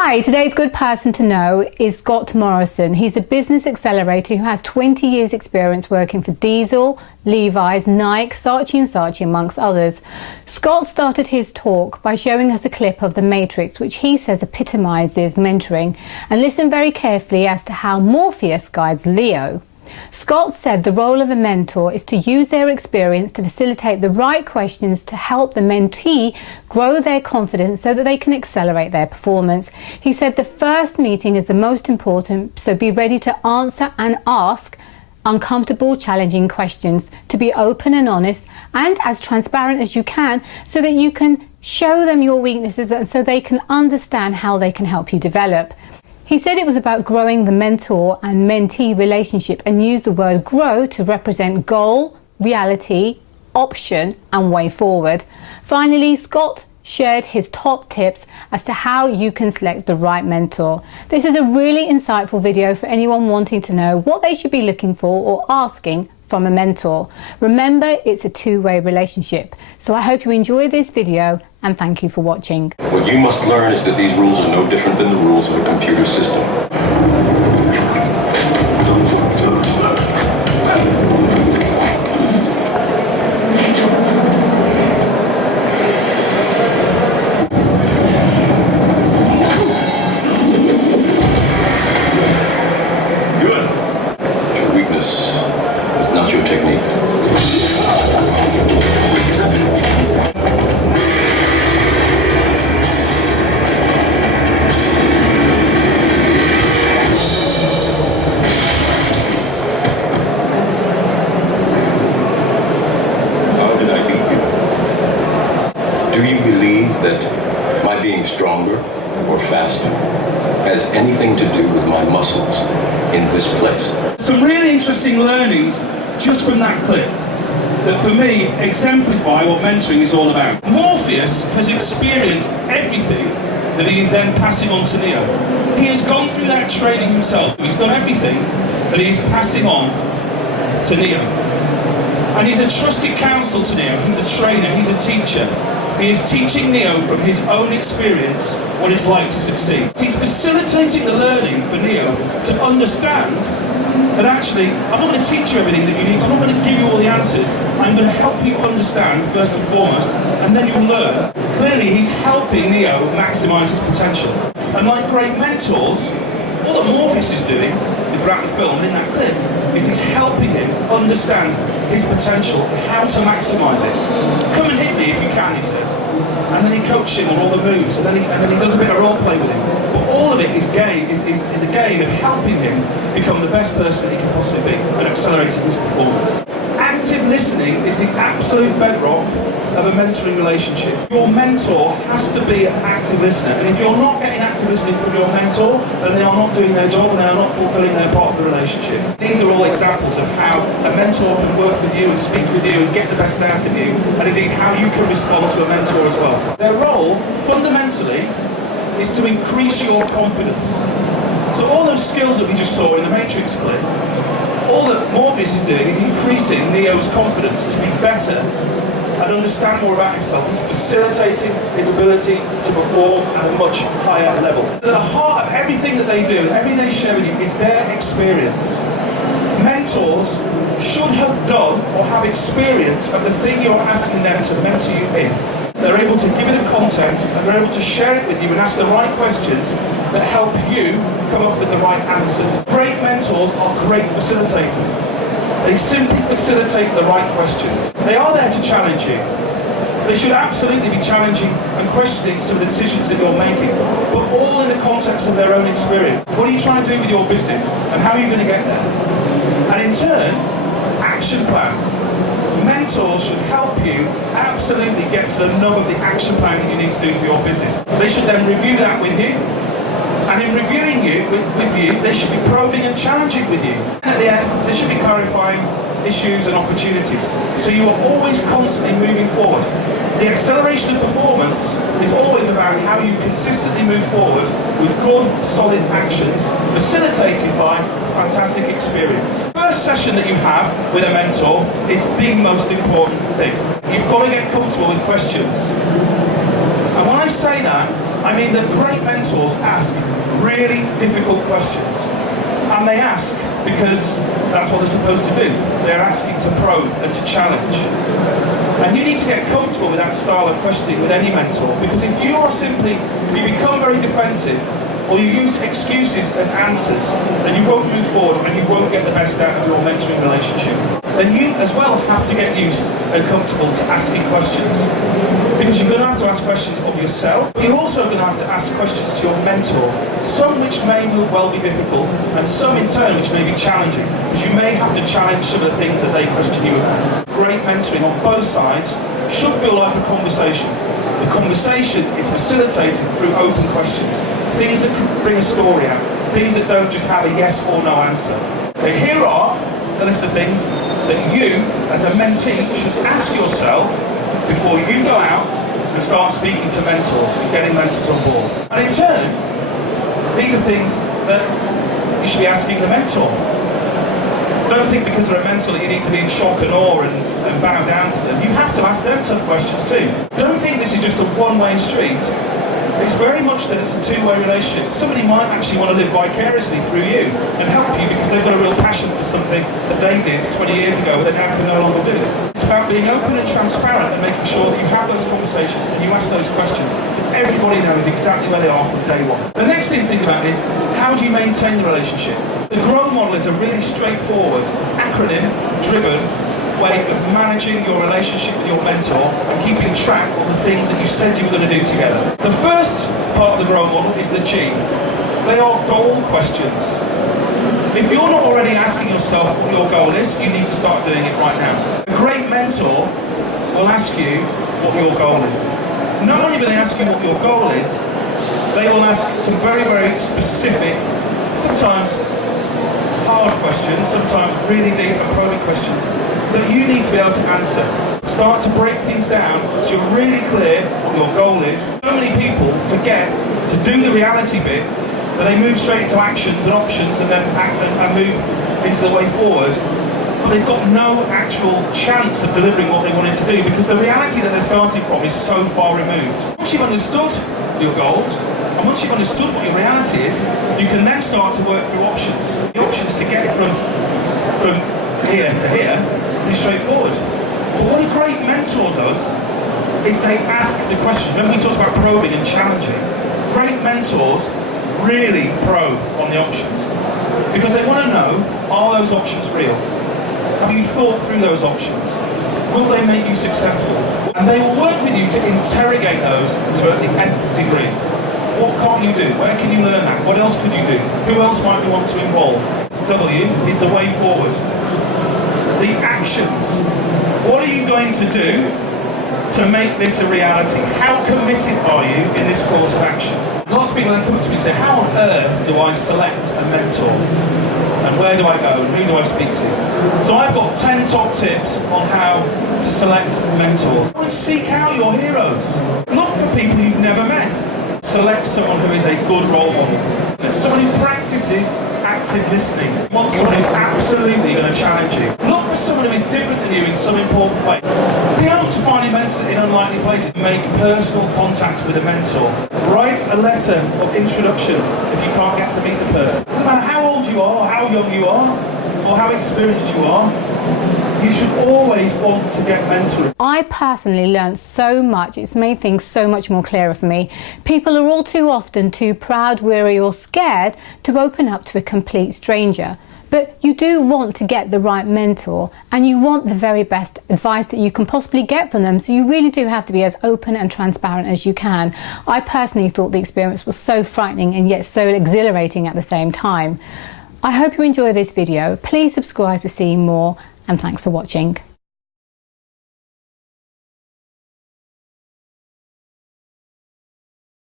Hi, today's good person to know is Scott Morrison. He's a Business Accelerator who has 20 years experience working for Diesel, Levi's, Nike, Saatchi & Saatchi amongst others. Scott started his talk by showing us a clip of The Matrix, which he says epitomizes mentoring, and listen very carefully as to how Morpheus guides Leo. Scott said the role of a mentor is to use their experience to facilitate the right questions to help the mentee grow their confidence so that they can accelerate their performance. He said the first meeting is the most important, so be ready to answer and ask uncomfortable, challenging questions, to be open and honest and as transparent as you can so that you can show them your weaknesses and so they can understand how they can help you develop. He said it was about growing the mentor and mentee relationship and used the word grow to represent goal, reality, option and way forward. Finally, Scott shared his top tips as to how you can select the right mentor. This is a really insightful video for anyone wanting to know what they should be looking for or asking from a mentor. Remember, it's a two-way relationship. So I hope you enjoy this video and thank you for watching. What you must learn is that these rules are no different than the rules of a computer system. Good. Your weakness is not your technique. Do you believe that my being stronger or faster has anything to do with my muscles in this place? Some really interesting learnings just from that clip that for me exemplify what mentoring is all about. Morpheus has experienced everything that he is then passing on to Neo. He has gone through that training himself. He's done everything that he is passing on to Neo. And he's a trusted counsel to Neo. He's a trainer, he's a teacher. He is teaching Neo from his own experience what it's like to succeed. He's facilitating the learning for Neo to understand that actually, I'm not going to teach you everything that you need, I'm not going to give you all the answers, I'm going to help you understand first and foremost, and then you'll learn. Clearly, he's helping Neo maximise his potential. And like great mentors, all that Morpheus is doing throughout the film, in that clip, is he's helping him understand his potential, how to maximise it. Come and hit me if you can, he says. And then he coaches him on all the moves, and then he does a bit of role play with him. But all of it is the gain of helping him become the best person that he can possibly be and accelerating his performance. Active listening is the absolute bedrock of a mentoring relationship. Your mentor has to be an active listener, and if you're not getting active listening from your mentor, then they are not doing their job and they are not fulfilling their part of the relationship. These are all examples of how a mentor can work with you and speak with you and get the best out of you, and indeed how you can respond to a mentor as well. Their role, fundamentally, is to increase your confidence. So all those skills that we just saw in the Matrix clip, all that Morpheus is doing is increasing Neo's confidence to be better and understand more about himself. He's facilitating his ability to perform at a much higher level. At the heart of everything that they do, everything they share with you, is their experience. Mentors should have done or have experience of the thing you're asking them to mentor you in. They're able to give it a context and they're able to share it with you and ask the right questions that help you come up with the right answers. Great mentors are great facilitators. They simply facilitate the right questions. They are there to challenge you. They should absolutely be challenging and questioning some of the decisions that you're making, but all in the context of their own experience. What are you trying to do with your business and how are you going to get there? And in turn, action plan. Mentors should help you absolutely get to the nub of the action plan that you need to do for your business. They should then review that with you, and in reviewing with you, they should be probing and challenging with you. And at the end, they should be clarifying issues and opportunities. So you are always constantly moving forward. The acceleration of performance is always about how you consistently move forward with good, solid actions, facilitated by fantastic experience. The first session that you have with a mentor is the most important thing. You've got to get comfortable with questions. And when I say that, I mean that great mentors ask really difficult questions. And they ask because that's what they're supposed to do. They're asking to probe and to challenge. And you need to get comfortable with that style of questioning with any mentor, because if you become very defensive, or you use excuses as answers, then you won't move forward and you won't get the best out of your mentoring relationship. Then you as well have to get used and comfortable to asking questions. Because you're going to have to ask questions of yourself, but you're also going to have to ask questions to your mentor, some which may well be difficult, and some in turn which may be challenging, because you may have to challenge some of the things that they question you about. Great mentoring on both sides should feel like a conversation. The conversation is facilitated through open questions, things that can bring a story out, things that don't just have a yes or no answer. Okay, here are the list of things that you, as a mentee, should ask yourself before you go out and start speaking to mentors and getting mentors on board. And in turn, these are things that you should be asking the mentor. Don't think because they're a mentor that you need to be in shock and awe and bow down to them. You have to ask them tough questions too. Don't think this is just a one-way street. It's very much that it's a two-way relationship. Somebody might actually want to live vicariously through you and help you because they've got a real passion for something that they did 20 years ago but they now can no longer do. It's about being open and transparent and making sure that you have those conversations and you ask those questions so everybody knows exactly where they are from day one. The next thing to think about is, how do you maintain the relationship? The growth model is a really straightforward, acronym-driven way of managing your relationship with your mentor and keeping track of the things that you said you were going to do together. The first part of the growth model is the G. They are goal questions. If you're not already asking yourself what your goal is, you need to start doing it right now. A great mentor will ask you what your goal is. Not only will they ask you what your goal is, they will ask some very, very specific, sometimes hard questions, sometimes really deep and probing questions that you need to be able to answer. Start to break things down so you're really clear what your goal is. So many people forget to do the reality bit, but they move straight into actions and options and then act and move into the way forward, but they've got no actual chance of delivering what they wanted to do because the reality that they're starting from is so far removed. Once you've understood your goals, and once you've understood what your reality is, you can then start to work through options. The options to get it from here to here is straightforward. But what a great mentor does is they ask the question. Remember we talked about probing and challenging. Great mentors really probe on the options because they want to know, are those options real? Have you thought through those options? Will they make you successful? And they will work with you to interrogate those to the nth degree. What can't you do? Where can you learn that? What else could you do? Who else might we want to involve? W is the way forward. The actions. What are you going to do to make this a reality? How committed are you in this course of action? Lots of people then come up to me and say, how on earth do I select a mentor? And where do I go? And who do I speak to? So I've got 10 top tips on how to select mentors. Seek out your heroes. Look for people you've never met. Select someone who is a good role model. Someone who practices active listening. Want someone who's absolutely going to challenge you. Look for someone who is different than you in some important way. Be able to find a mentor in unlikely places. Make personal contact with a mentor. Write a letter of introduction if you can't get to meet the person. Doesn't matter how old you are, or how young you are, or how experienced you are, you should always want to get mentoring. I personally learned so much. It's made things so much more clearer for me. People are all too often too proud, weary or scared to open up to a complete stranger. But you do want to get the right mentor and you want the very best advice that you can possibly get from them. So you really do have to be as open and transparent as you can. I personally thought the experience was so frightening and yet so exhilarating at the same time. I hope you enjoy this video. Please subscribe to see more and thanks for watching.